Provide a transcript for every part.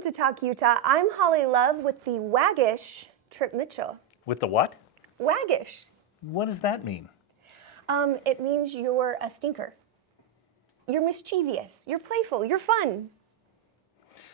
Welcome to Talk Utah. I'm Holly Love with the waggish Trip Mitchell. With the what? Waggish. What does that mean? It means you're a stinker. You're mischievous. You're playful. You're fun.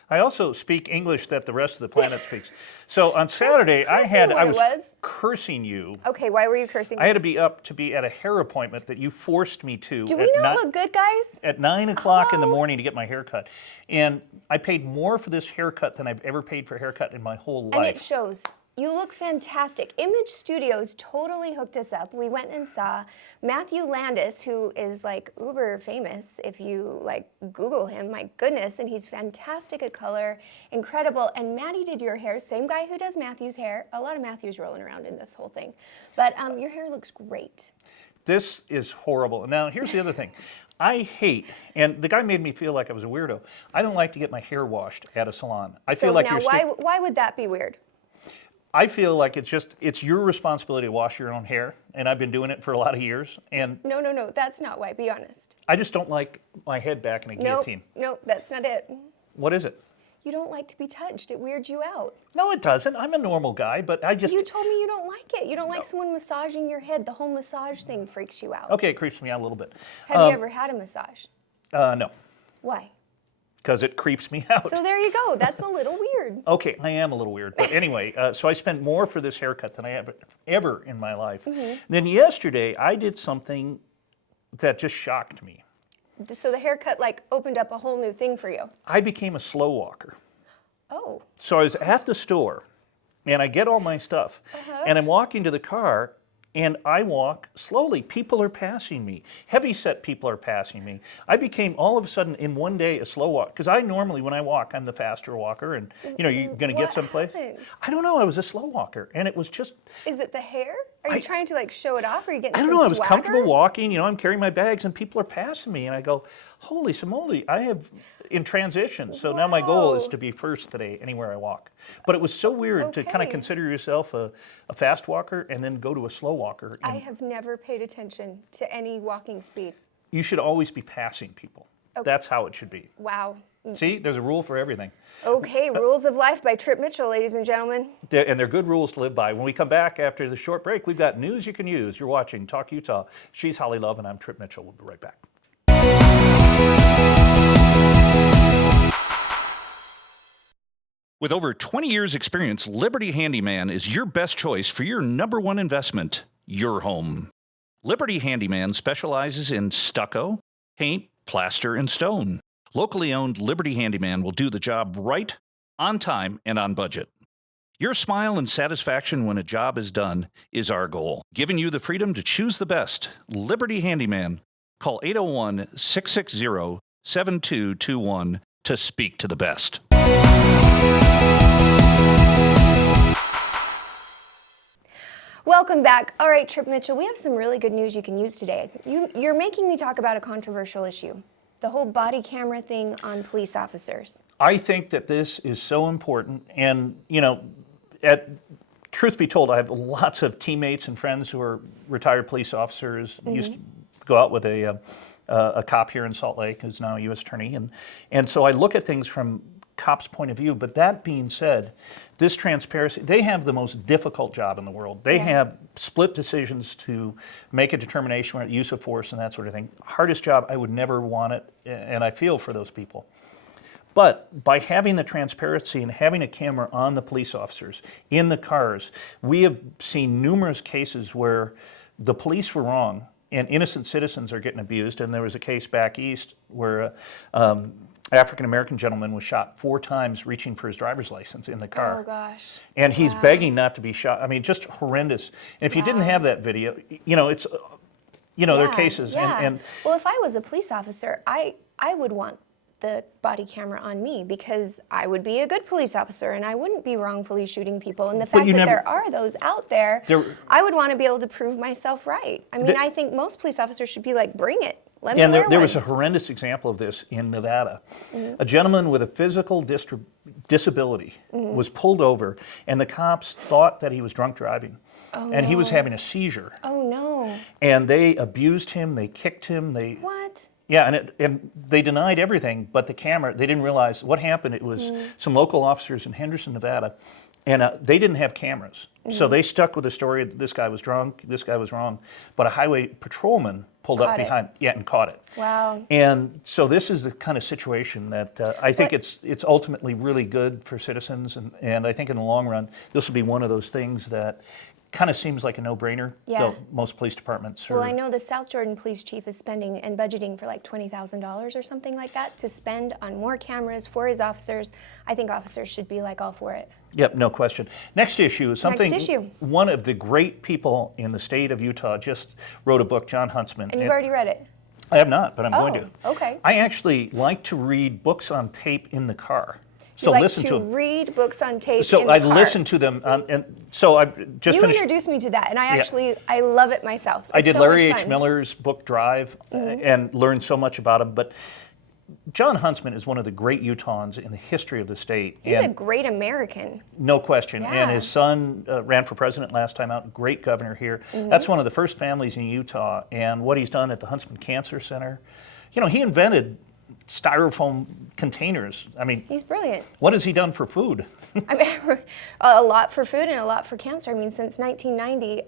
I also speak English that the rest of the planet speaks. So on Saturday, I was cursing you. Okay, why were you cursing me? I had to be up to be at a hair appointment that you forced me to. Do we not look good, guys? At 9 o'clock in the morning to get my hair cut. And I paid more for this haircut than I've ever paid for a haircut in my whole life. And it shows. You look fantastic. Image Studios totally hooked us up. We went and saw Matthew Landis, who is like uber famous if you like Google him, my goodness, and he's fantastic at color, incredible. And Maddie did your hair, same guy who does Matthew's hair. A lot of Matthews rolling around in this whole thing. But your hair looks great. This is horrible. Now, here's the other thing. I hate, and the guy made me feel like I was a weirdo. I don't like to get my hair washed at a salon. I feel like now why would that be weird? I feel like it's your responsibility to wash your own hair, and I've been doing it for a lot of years. And no, that's not why. Be honest. I just don't like my head back in a guillotine. Nope, that's not it. What is it? You don't like to be touched. It weirds you out. No, it doesn't. I'm a normal guy, but I just... You told me you don't like it. You don't like someone massaging your head. The whole massage thing freaks you out. Okay, it creeps me out a little bit. Have you ever had a massage? No. Why? Because it creeps me out. So there you go. That's a little weird. Okay, I am a little weird. But anyway, so I spent more for this haircut than I have ever in my life. Then yesterday, I did something that just shocked me. So the haircut like opened up a whole new thing for you. I became a slow walker. Oh. So I was at the store, and I get all my stuff, and I'm walking to the car, and I walk slowly. People are passing me. Heavyset people are passing me. I became all of a sudden in one day a slow walk. Because I normally, when I walk, I'm the faster walker, and you're going to get someplace. Happened? I don't know. I was a slow walker, and it was just. Is it the hair? Are you trying to like show it off? Or are you getting I don't some know. I was swagger? comfortable walking. I'm carrying my bags, and people are passing me, and I go, "Holy simoly! I have." In transition, so now my goal is to be first today anywhere I walk. But it was so weird to kind of consider yourself a fast walker and then go to a slow walker. I have never paid attention to any walking speed. You should always be passing people. Okay. That's how it should be. Wow. See, there's a rule for everything. Okay, Rules of Life by Trip Mitchell, ladies and gentlemen. And they're good rules to live by. When we come back after the short break, we've got news you can use. You're watching Talk Utah. She's Holly Love and I'm Trip Mitchell. We'll be right back. With over 20 years' experience, Liberty Handyman is your best choice for your #1 investment, your home. Liberty Handyman specializes in stucco, paint, plaster, and stone. Locally owned Liberty Handyman will do the job right, on time, and on budget. Your smile and satisfaction when a job is done is our goal. Giving you the freedom to choose the best, Liberty Handyman. Call 801-660-7221 to speak to the best. Welcome back. All right, Trip Mitchell, we have some really good news you can use today. You're making me talk about a controversial issue, the whole body camera thing on police officers. I think that this is so important, and truth be told, I have lots of teammates and friends who are retired police officers. Used to go out with a cop here in Salt Lake who's now a U.S. attorney, and so I look at things from cop's point of view. But that being said, this transparency, they have the most difficult job in the world. They have split decisions to make a determination on use of force and that sort of thing. Hardest job. I would never want it, and I feel for those people. But by having the transparency and having a camera on the police officers in the cars, we have seen numerous cases where the police were wrong and innocent citizens are getting abused. And there was a case back east where African-American gentleman was shot 4 times reaching for his driver's license in the car. Oh, gosh. And he's begging not to be shot. I mean, just horrendous. And if you didn't have that video, it's, there are cases. Yeah. And well, if I was a police officer, I would want the body camera on me because I would be a good police officer and I wouldn't be wrongfully shooting people. And the fact that there are those out there, I would want to be able to prove myself right. I mean, I think most police officers should be like, bring it. Let me wear one. There was a horrendous example of this in Nevada. A gentleman with a physical disability was pulled over, and the cops thought that he was drunk driving. And he was having a seizure. Oh, no. And they abused him, they kicked him. What? Yeah, and they denied everything but the camera. They didn't realize what happened. It was some local officers in Henderson, Nevada, and they didn't have cameras. So they stuck with the story that this guy was drunk, this guy was wrong, but a highway patrolman pulled up behind, and caught it. Wow. And so this is the kind of situation that I think it's ultimately really good for citizens, and I think in the long run, this will be one of those things that kind of seems like a no-brainer. Yeah. Though most police departments are. Well, I know the South Jordan police chief is spending and budgeting for like $20,000 or something like that to spend on more cameras for his officers. I think officers should be like all for it. Yep, no question. Next issue is something. Next issue. One of the great people in the state of Utah just wrote a book, John Huntsman. And you've already read it? I have not, but I'm going to. Okay. I actually like to read books on tape in the car. So like listen to read books on tape so in the I car. listen to them, and so I just You finished. introduced me to that, and I love it myself. It's I did so Larry much H. fun. Miller's book Drive and learned so much about him. But John Huntsman is one of the great Utahns in the history of the state. He's a great American. No question. Yeah. And his son ran for president last time out, great governor here. That's one of the first families in Utah. And what he's done at the Huntsman Cancer Center, you know, he invented styrofoam containers. I mean, He's brilliant. what has he done for food? I mean, a lot for food and a lot for cancer. I mean, since 1990,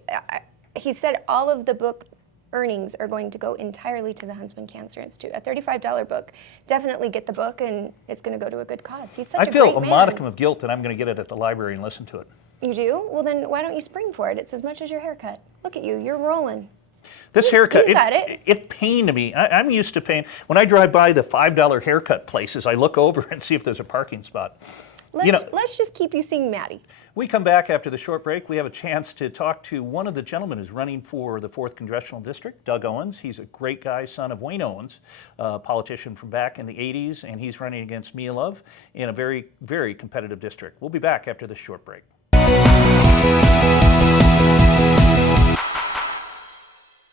he said all of the book earnings are going to go entirely to the Huntsman Cancer Institute. A $35 book. Definitely get the book, and it's going to go to a good cause. He's such a I feel great a man. modicum of guilt that I'm going to get it at the library and listen to it. You do? Well, then why don't you spring for it? It's as much as your haircut. Look at you. You're rolling. This haircut, you got it. it pained me. I'm used to pain. When I drive by the $5 haircut places, I look over and see if there's a parking spot. Let's just keep you seeing Maddie. We come back after the short break. We have a chance to talk to one of the gentlemen who's running for the 4th Congressional District, Doug Owens. He's a great guy, son of Wayne Owens, a politician from back in the 80s, and he's running against Mia Love in a very, very competitive district. We'll be back after this short break.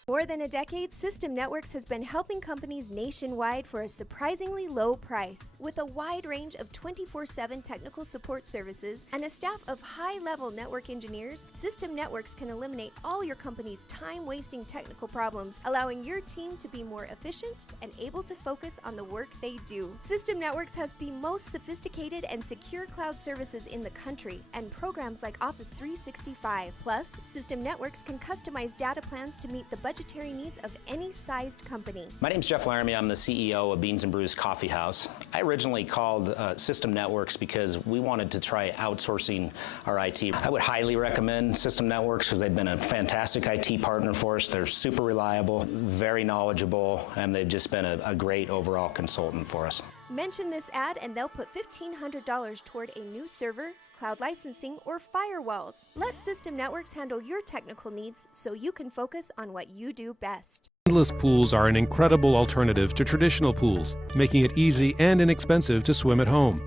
More than a decade, System Networks has been helping companies nationwide for a surprisingly low price. With a wide range of 24/7 technical support services and a staff of high-level network engineers, System Networks can eliminate all your company's time-wasting technical problems, allowing your team to be more efficient and able to focus on the work they do. System Networks has the most sophisticated and secure cloud services in the country and programs like Office 365. Plus, System Networks can customize data plans to meet the budgetary needs of any sized company. My name's Jeff Laramie. I'm the CEO of Beans and Brews Coffee House. I originally called System Networks because we wanted to try outsourcing our IT. I would highly recommend System Networks because they've been a fantastic IT partner for us. They're super reliable, very knowledgeable, and they've just been a great overall consultant for us. Mention this ad and they'll put $1,500 toward a new server, cloud licensing, or firewalls. Let System Networks handle your technical needs so you can focus on what you do best. Endless pools are an incredible alternative to traditional pools, making it easy and inexpensive to swim at home.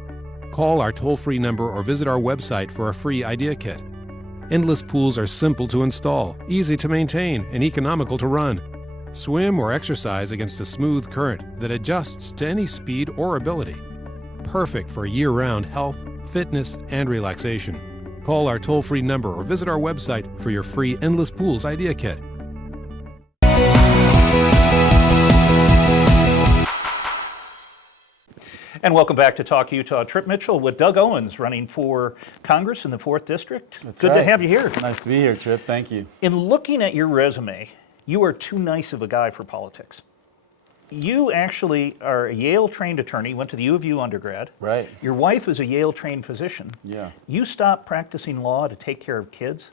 Call our toll-free number or visit our website for a free idea kit. Endless pools are simple to install, easy to maintain, and economical to run. Swim or exercise against a smooth current that adjusts to any speed or ability. Perfect for year-round health, fitness, and relaxation. Call our toll-free number or visit our website for your free Endless Pools idea kit. And welcome back to Talk Utah. Trip Mitchell with Doug Owens running for Congress in the 4th District. Good to have you here. Nice to be here, Trip. Thank you. In looking at your resume, you are too nice of a guy for politics. You actually are a Yale-trained attorney, went to the U of U undergrad. Right. Your wife is a Yale-trained physician. Yeah. You stopped practicing law to take care of kids?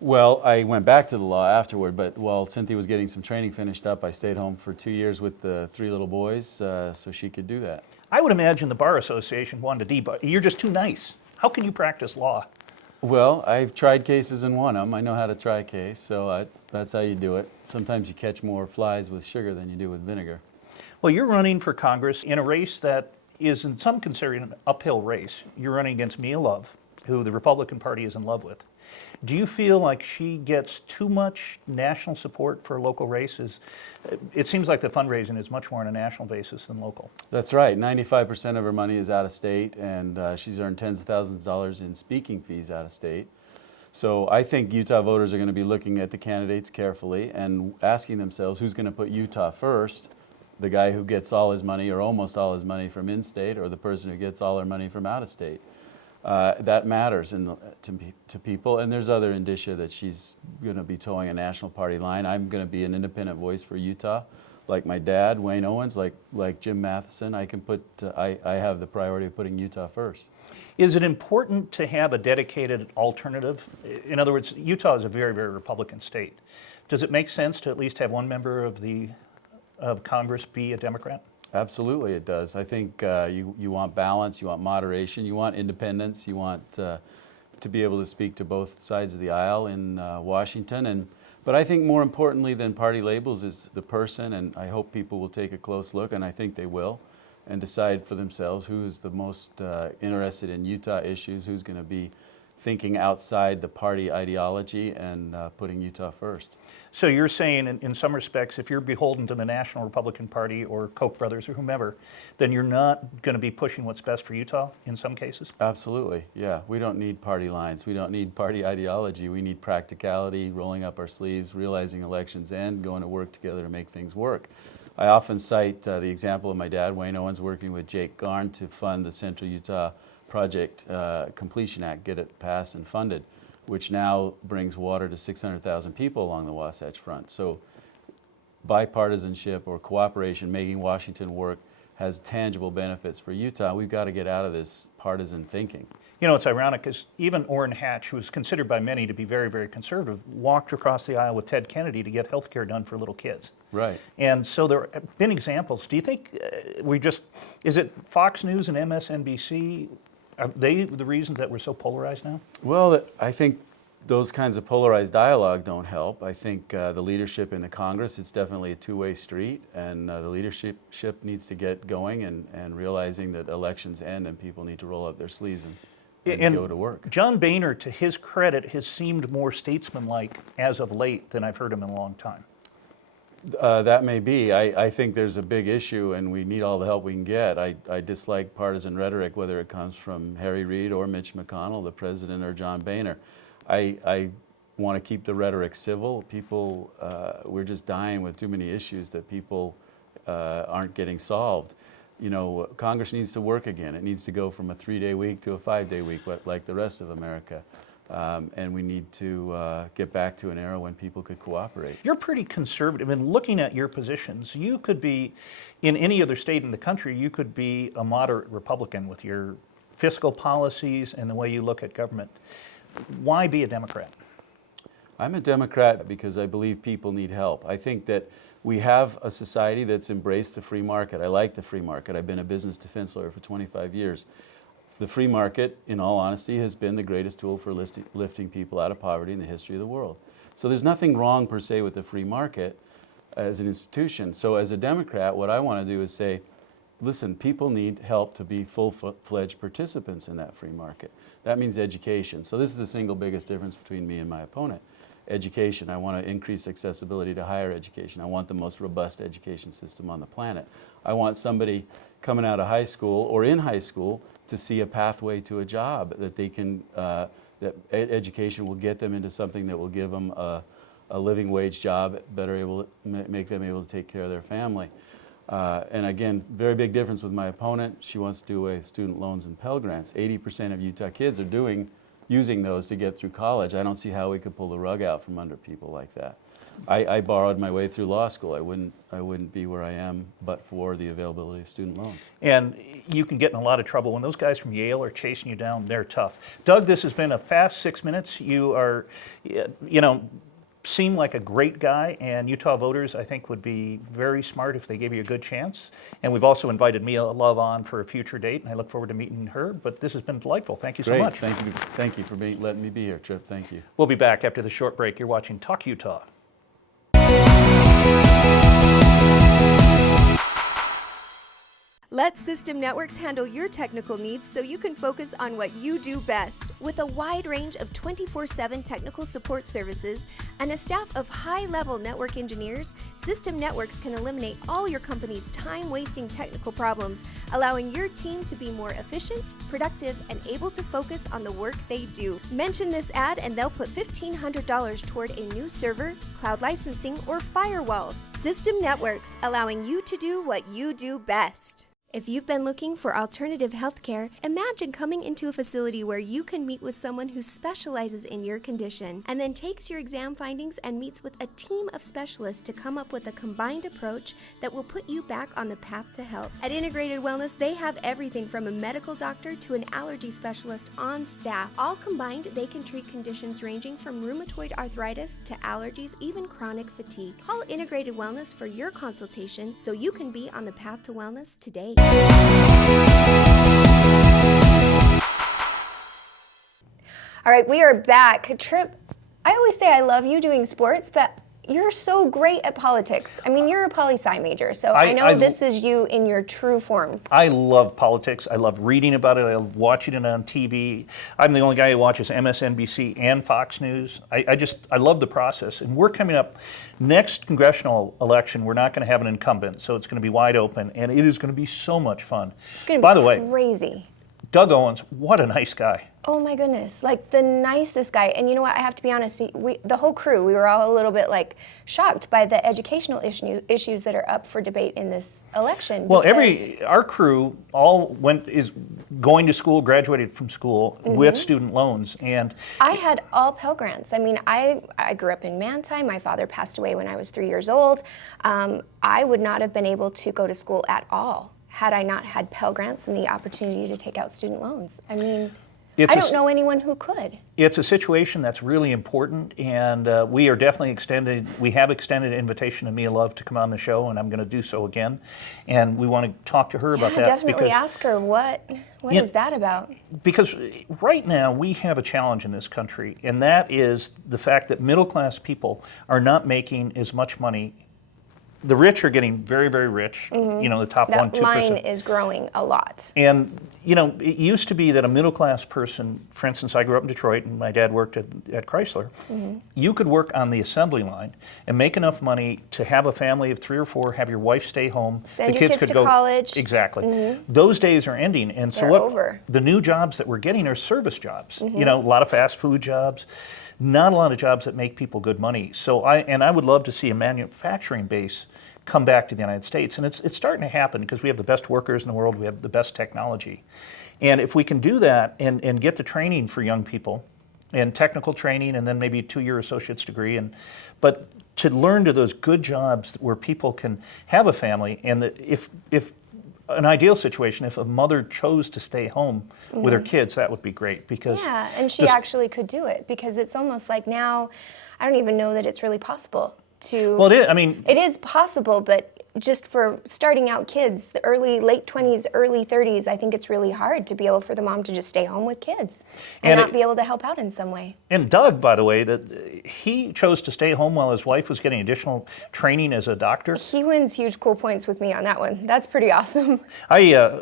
Well, I went back to the law afterward, but while Cynthia was getting some training finished up, I stayed home for 2 years with the 3 little boys so she could do that. I would imagine the Bar Association wanted to debug. You're just too nice. How can you practice law? Well, I've tried cases and won them. I know how to try a case, so that's how you do it. Sometimes you catch more flies with sugar than you do with vinegar. Well, you're running for Congress in a race that is in some considered an uphill race. You're running against Mia Love, who the Republican Party is in love with. Do you feel like she gets too much national support for local races? It seems like the fundraising is much more on a national basis than local. That's right. 95% of her money is out of state, and she's earned tens of thousands of dollars in speaking fees out of state. So I think Utah voters are going to be looking at the candidates carefully and asking themselves who's going to put Utah first the guy who gets all his money or almost all his money from in-state or the person who gets all their money from out-of-state. That matters to people, and there's other indicia that she's going to be towing a national party line. I'm going to be an independent voice for Utah, like my dad, Wayne Owens, like Jim Matheson. I have the priority of putting Utah first. Is it important to have a dedicated alternative? In other words, Utah is a very, very Republican state. Does it make sense to at least have one member of Congress be a Democrat? Absolutely, it does. I think you want balance, you want moderation, you want independence, you want to be able to speak to both sides of the aisle in Washington. But I think more importantly than party labels is the person, and I hope people will take a close look, and I think they will, and decide for themselves who's the most interested in Utah issues, who's going to be thinking outside the party ideology and putting Utah first. So you're saying, in some respects, if you're beholden to the National Republican Party or Koch brothers or whomever, then you're not going to be pushing what's best for Utah in some cases? Absolutely, yeah. We don't need party lines. We don't need party ideology. We need practicality, rolling up our sleeves, realizing elections end, going to work together to make things work. I often cite the example of my dad, Wayne Owens, working with Jake Garn to fund the Central Utah Project Completion Act, get it passed and funded, which now brings water to 600,000 people along the Wasatch Front. So bipartisanship or cooperation, making Washington work, has tangible benefits for Utah. We've got to get out of this partisan thinking. You know, it's ironic because even Orrin Hatch, who was considered by many to be very, very conservative, walked across the aisle with Ted Kennedy to get health care done for little kids. Right. And so there have been examples. Do you think is it Fox News and MSNBC, are they the reasons that we're so polarized now? Well, I think those kinds of polarized dialogue don't help. I think the leadership in the Congress, it's definitely a two-way street, and the leadership needs to get going and realizing that elections end and people need to roll up their sleeves and go to work. John Boehner, to his credit, has seemed more statesmanlike as of late than I've heard him in a long time. That may be. I think there's a big issue and we need all the help we can get. I dislike partisan rhetoric, whether it comes from Harry Reid or Mitch McConnell, the president, or John Boehner. I want to keep the rhetoric civil. People, we're just dying with too many issues that people aren't getting solved. You know, Congress needs to work again. It needs to go from a 3-day week to a 5-day week, like the rest of America. And we need to get back to an era when people could cooperate. You're pretty conservative, and looking at your positions, you could be, in any other state in the country, you could be a moderate Republican with your fiscal policies and the way you look at government. Why be a Democrat? I'm a Democrat because I believe people need help. I think that we have a society that's embraced the free market. I like the free market. I've been a business defense lawyer for 25 years. The free market, in all honesty, has been the greatest tool for lifting people out of poverty in the history of the world. So there's nothing wrong per se with the free market as an institution. So as a Democrat, what I want to do is say, listen, people need help to be full-fledged participants in that free market. That means education. So this is the single biggest difference between me and my opponent. Education. I want to increase accessibility to higher education. I want the most robust education system on the planet. I want somebody coming out of high school or in high school to see a pathway to a job that they can, that education will get them into something that will give them a living wage job, make them able to take care of their family. And again, very big difference with my opponent. She wants to do away with student loans and Pell Grants. 80% of Utah kids are using those to get through college. I don't see how we could pull the rug out from under people like that. I borrowed my way through law school. I wouldn't be where I am but for the availability of student loans. And you can get in a lot of trouble when those guys from Yale are chasing you down. They're tough. Doug, this has been a fast 6 minutes. You are, seem like a great guy, and Utah voters, I think, would be very smart if they gave you a good chance. And we've also invited Mia Love on for a future date, and I look forward to meeting her. But this has been delightful. Thank you so much. Thank you for letting me be here, Trip. Thank you. We'll be back after the short break. You're watching Talk Utah. Let System Networks handle your technical needs so you can focus on what you do best. With a wide range of 24/7 technical support services and a staff of high-level network engineers, System Networks can eliminate all your company's time-wasting technical problems, allowing your team to be more efficient, productive, and able to focus on the work they do. Mention this ad and they'll put $1,500 toward a new server, cloud licensing, or firewalls. System Networks, allowing you to do what you do best. If you've been looking for alternative healthcare, imagine coming into a facility where you can meet with someone who specializes in your condition and then takes your exam findings and meets with a team of specialists to come up with a combined approach that will put you back on the path to health. At Integrated Wellness, they have everything from a medical doctor to an allergy specialist on staff. All combined, they can treat conditions ranging from rheumatoid arthritis to allergies, even chronic fatigue. Call Integrated Wellness for your consultation so you can be on the path to wellness today. All right, we are back. Trip, I always say I love you doing sports, but you're so great at politics. I mean, you're a poli-sci major, so I know this is you in your true form. I love politics. I love reading about it. I love watching it on TV. I'm the only guy who watches MSNBC and Fox News. I love the process. And we're coming up next congressional election. We're not going to have an incumbent, so it's going to be wide open, and it is going to be so much fun. It's going to be By the way, crazy. Doug Owens, what a nice guy. Oh my goodness, like the nicest guy. And you know what, I have to be honest, the whole crew, we were all a little bit like shocked by the educational issues that are up for debate in this election. Well, our crew is going to school, graduated from school with student loans. And I had all Pell Grants. I mean, I grew up in Manti. My father passed away when I was 3 years old. I would not have been able to go to school at all had I not had Pell Grants and the opportunity to take out student loans. I mean, I don't know anyone who could. It's a situation that's really important, and we have extended an invitation to Mia Love to come on the show, and I'm going to do so again. And we want to talk to her about that. Definitely ask her what is that about? Because right now we have a challenge in this country, and that is the fact that middle class people are not making as much money. The rich are getting very, very rich, the top 1%, 2%. That line is growing a lot. And, it used to be that a middle-class person, for instance, I grew up in Detroit and my dad worked at Chrysler. You could work on the assembly line and make enough money to have a family of 3 or 4, have your wife stay home. Send your kids to college. Exactly. Those days are ending. And so over. The new jobs that we're getting are service jobs, a lot of fast food jobs. Not a lot of jobs that make people good money. So I would love to see a manufacturing base come back to the United States. And it's starting to happen because we have the best workers in the world, we have the best technology. And if we can do that and get the training for young people, and technical training, and then maybe a 2-year associate's degree, but to learn to those good jobs where people can have a family, and that if an ideal situation, if a mother chose to stay home with her kids, that would be great. Because and she actually could do it, because it's almost like now, I don't even know that it's really possible to. Well, it is possible, but just for starting out kids, the late 20s, early 30s, I think it's really hard to be able for the mom to just stay home with kids and not be able to help out in some way. And Doug, by the way, that he chose to stay home while his wife was getting additional training as a doctor. He wins huge cool points with me on that one. That's pretty awesome. I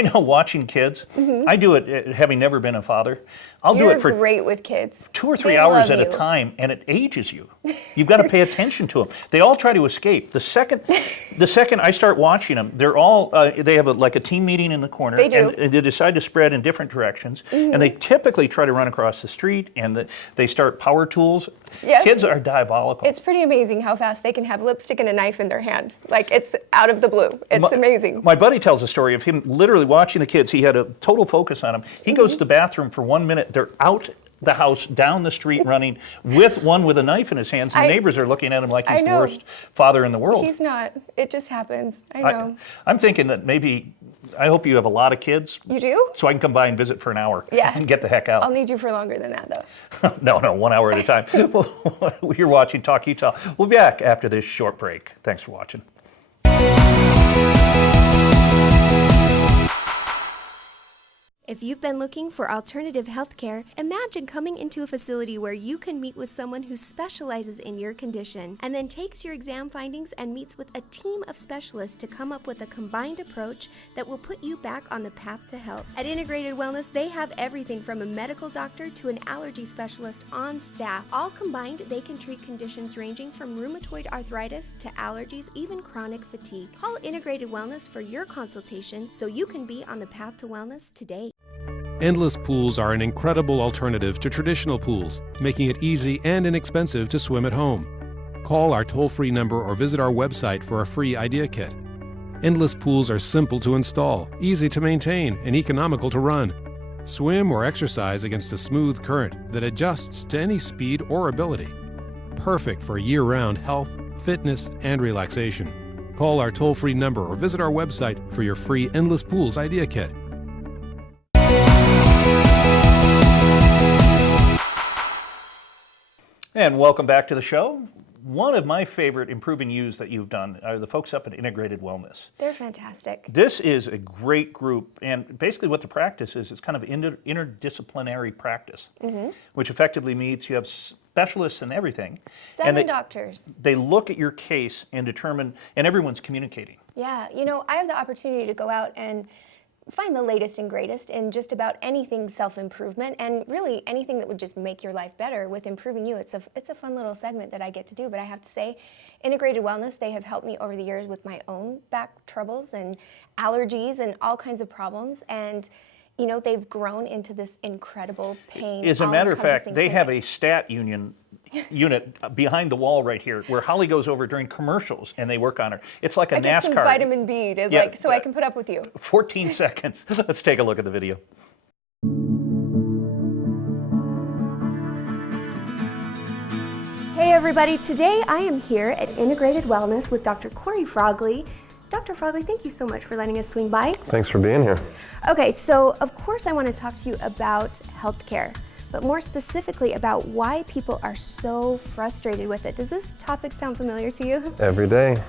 know watching kids, I do it having never been a father. I'll do it for great with kids. 2 or 3 hours at a time, and it ages you. You've got to pay attention to them. They all try to escape. The second I start watching them, they're all they have a team meeting in the corner. They do. And they decide to spread in different directions, and they typically try to run across the street, and they start power tools. Yeah. Kids are diabolical. It's pretty amazing how fast they can have lipstick and a knife in their hand. Like, it's out of the blue. It's amazing. My buddy tells a story of him literally watching the kids. He had a total focus on them. He goes to the bathroom for 1 minute. They're out the house, down the street, running with a knife in his hands. And the neighbors are looking at him like he's the worst father in the world. He's not. It just happens. I know. I'm thinking that I hope you have a lot of kids. You do? So I can come by and visit for an hour. Yeah. And get the heck out. I'll need you for longer than that, though. No, 1 hour at a time. You're watching Talk Utah. We'll be back after this short break. Thanks for watching. If you've been looking for alternative healthcare, imagine coming into a facility where you can meet with someone who specializes in your condition and then takes your exam findings and meets with a team of specialists to come up with a combined approach that will put you back on the path to health. At Integrated Wellness, they have everything from a medical doctor to an allergy specialist on staff. All combined, they can treat conditions ranging from rheumatoid arthritis to allergies, even chronic fatigue. Call Integrated Wellness for your consultation so you can be on the path to wellness today. Endless pools are an incredible alternative to traditional pools, making it easy and inexpensive to swim at home. Call our toll-free number or visit our website for a free idea kit. Endless pools are simple to install, easy to maintain, and economical to run. Swim or exercise against a smooth current that adjusts to any speed or ability. Perfect for year-round health, fitness, and relaxation. Call our toll-free number or visit our website for your free Endless Pools idea kit. And welcome back to the show. One of my favorite improving yous that you've done are the folks up at Integrated Wellness. They're fantastic. This is a great group, and basically what the practice is, it's kind of interdisciplinary practice, which effectively means you have specialists in everything. Seven doctors. They look at your case and determine, and everyone's communicating. Yeah, you know, I have the opportunity to go out and find the latest and greatest in just about anything self-improvement, and really anything that would just make your life better with improving you. It's a fun little segment that I get to do, but I have to say, Integrated Wellness, they have helped me over the years with my own back troubles and allergies and all kinds of problems, and you know, they've grown into this incredible pain. As a matter of fact, they have a stat unit behind the wall right here where Holly goes over during commercials and they work on her. It's like a I NASCAR. get some vitamin B to, so I can put up with you. 14 seconds. Let's take a look at the video. Hey everybody, today I am here at Integrated Wellness with Dr. Corey Frogley. Dr. Frogley, thank you so much for letting us swing by. Thanks for being here. Okay, so of course I want to talk to you about healthcare, but more specifically about why people are so frustrated with it. Does this topic sound familiar to you? Every day.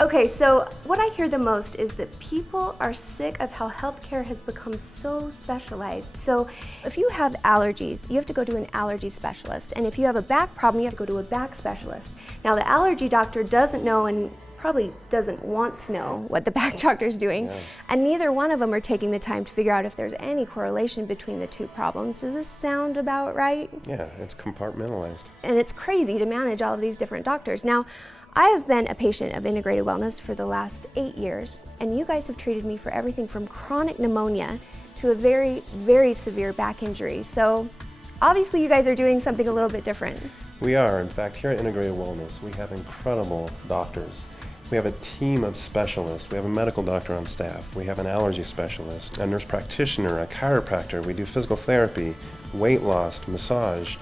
Okay, so what I hear the most is that people are sick of how healthcare has become so specialized. So if you have allergies, you have to go to an allergy specialist. And if you have a back problem, you have to go to a back specialist. Now the allergy doctor doesn't know and probably doesn't want to know what the back doctor's doing, and neither one of them are taking the time to figure out if there's any correlation between the two problems. Does this sound about right? Yeah, it's compartmentalized. And it's crazy to manage all of these different doctors. Now, I have been a patient of Integrated Wellness for the last 8 years, and you guys have treated me for everything from chronic pneumonia to a very, very severe back injury. So obviously you guys are doing something a little bit different. We are. In fact, here at Integrated Wellness, we have incredible doctors. We have a team of specialists. We have a medical doctor on staff. We have an allergy specialist, a nurse practitioner, a chiropractor. We do physical therapy, weight loss, massage.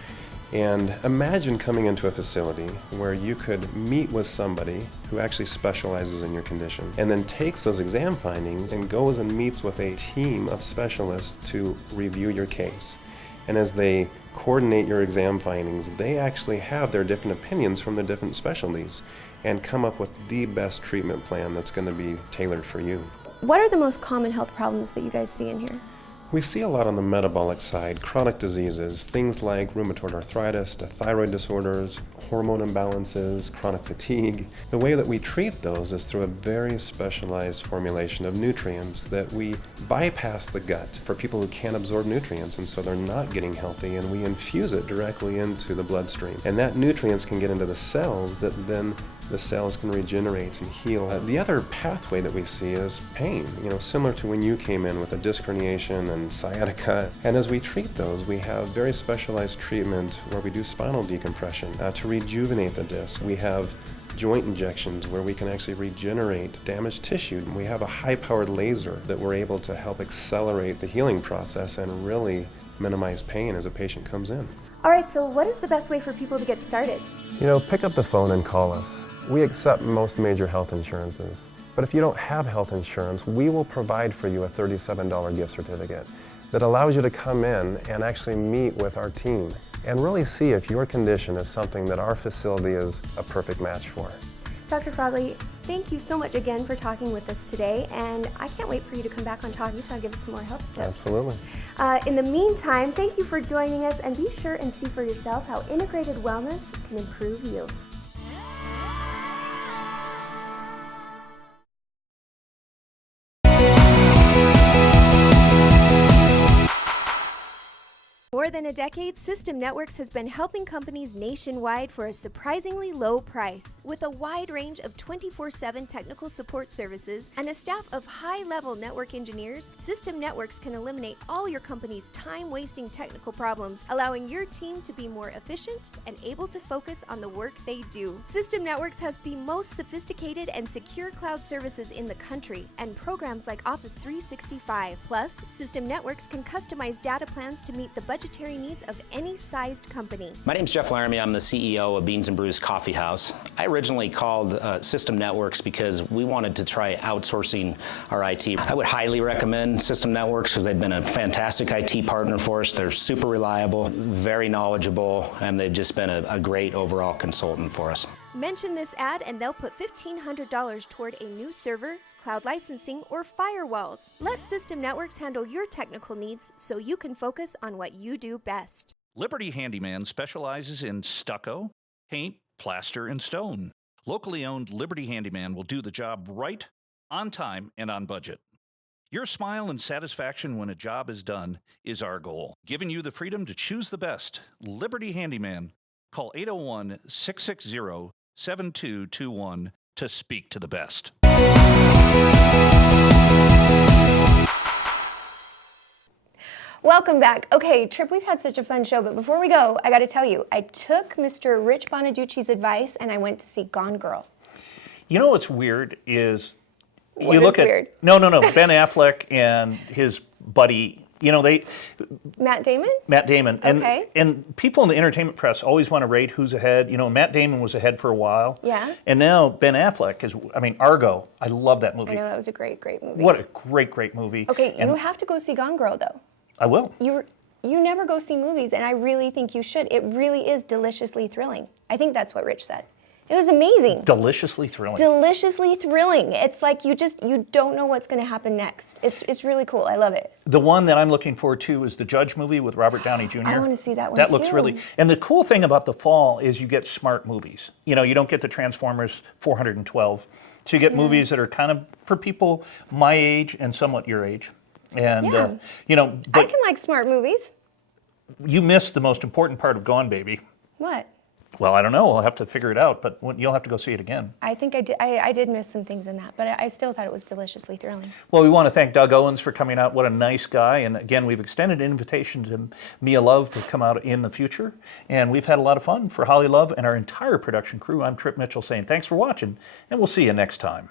And imagine coming into a facility where you could meet with somebody who actually specializes in your condition and then takes those exam findings and goes and meets with a team of specialists to review your case. And as they coordinate your exam findings, they actually have their different opinions from the different specialties and come up with the best treatment plan that's going to be tailored for you. What are the most common health problems that you guys see in here? We see a lot on the metabolic side, chronic diseases, things like rheumatoid arthritis, thyroid disorders, hormone imbalances, chronic fatigue. The way that we treat those is through a very specialized formulation of nutrients that we bypass the gut for people who can't absorb nutrients, and so they're not getting healthy, and we infuse it directly into the bloodstream. And that nutrients can get into the cells that then the cells can regenerate and heal. The other pathway that we see is pain, similar to when you came in with a disc herniation and sciatica. And as we treat those, we have very specialized treatment where we do spinal decompression to rejuvenate the disc. We have joint injections where we can actually regenerate damaged tissue. We have a high-powered laser that we're able to help accelerate the healing process and really minimize pain as a patient comes in. All right, so what is the best way for people to get started? Pick up the phone and call us. We accept most major health insurances, but if you don't have health insurance, we will provide for you a $37 gift certificate that allows you to come in and actually meet with our team and really see if your condition is something that our facility is a perfect match for. Dr. Frogley, Thank you so much again for talking with us today, and I can't wait for you to come back on Talk Utah and give us some more health tips. Absolutely. In the meantime, thank you for joining us, and be sure and see for yourself how integrated wellness can improve you. More than a decade, System Networks has been helping companies nationwide for a surprisingly low price. With a wide range of 24/7 technical support services and a staff of high-level network engineers, System Networks can eliminate all your company's time-wasting technical problems, allowing your team to be more efficient and able to focus on the work they do. System Networks has the most sophisticated and secure cloud services in the country and programs like Office 365. Plus, System Networks can customize data plans to meet the budgetary needs of any sized company. My name's Jeff Laramie. I'm the CEO of Beans and Brews Coffee House. I originally called System Networks because we wanted to try outsourcing our IT. I would highly recommend System Networks because they've been a fantastic IT partner for us. They're super reliable, very knowledgeable, and they've just been a great overall consultant for us. Mention this ad and they'll put $1,500 toward a new server, cloud licensing, or firewalls. Let System Networks handle your technical needs so you can focus on what you do best. Liberty Handyman specializes in stucco, paint, plaster, and stone. Locally owned Liberty Handyman will do the job right, on time, and on budget. Your smile and satisfaction when a job is done is our goal. Giving you the freedom to choose the best. Liberty Handyman. Call 801-660-7221 to speak to the best. Welcome back. Okay, Trip, we've had such a fun show, but before we go, I got to tell you, I took Mr. Rich Bonaducci's advice and I went to see Gone Girl. You know what's weird is What you is look at weird? No, Ben Affleck and his buddy. Matt Damon? Matt Damon. Okay. And people in the entertainment press always want to rate who's ahead. Matt Damon was ahead for a while. Yeah. And now Ben Affleck is, Argo. I love that movie. I know, that was a great, great movie. What a great movie. Okay, And you have to go see Gone Girl, though. I will. You never go see movies, and I really think you should. It really is deliciously thrilling. I think that's what Rich said. It was amazing. Deliciously thrilling. Deliciously thrilling. It's like you don't know what's going to happen next. It's really cool. I love it. The one that I'm looking forward to is the Judge movie with Robert Downey Jr. I want to see that one That too. looks really. And the cool thing about the fall is you get smart movies. You don't get the Transformers 412. So you get movies that are kind of for people my age and somewhat your age. And Yeah. but I can like smart movies. you missed the most important part of Gone Baby. What? Well, I don't know. I'll have to figure it out, but you'll have to go see it again. I think I did miss some things in that, but I still thought it was deliciously thrilling. Well, we want to thank Doug Owens for coming out. What a nice guy. And again, we've extended an invitation to Mia Love to come out in the future. And we've had a lot of fun. For Holly Love and our entire production crew, I'm Trip Mitchell saying thanks for watching, and we'll see you next time.